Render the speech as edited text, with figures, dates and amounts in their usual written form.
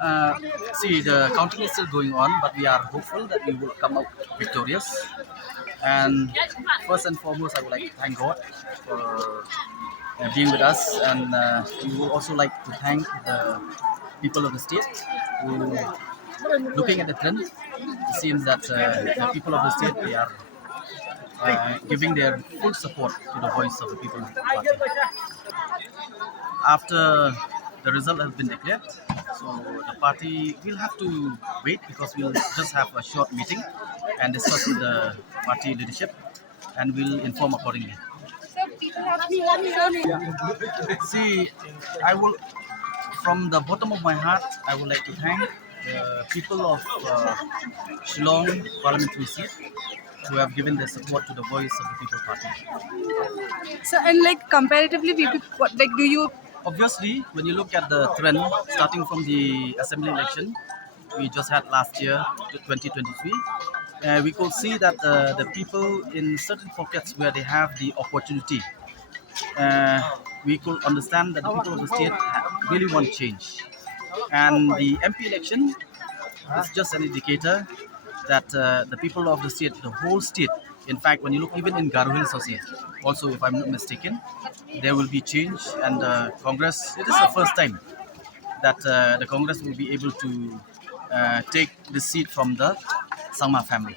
Uh, See, the counting is still going on, but we are hopeful that we will come out victorious. And first and foremost, I would like to thank God for being with us, and we would also like to thank the people of the state who, looking at the trend, it seems that the people of the state, they are giving their full support to the voice of the people party. After the result has been declared, so the party will have to wait because we'll just have a short meeting and discuss with the party leadership, and we'll inform accordingly. See, I will, from the bottom of my heart, I would like to thank the people of Shillong Parliamentary seat who have given their support to the voice of the People Party. So, and like comparatively, what like do you? Obviously, when you look at the trend starting from the assembly election we just had last year, 2023, we could see that the people in certain pockets where they have the opportunity, we could understand that the people of the state really want change. And the MP election is just an indicator that the people of the state, the whole state, in fact, when you look even in Garo Hills also, if I'm not mistaken, there will be change. And Congress, it is the first time that the Congress will be able to take the seat from the Sangma family.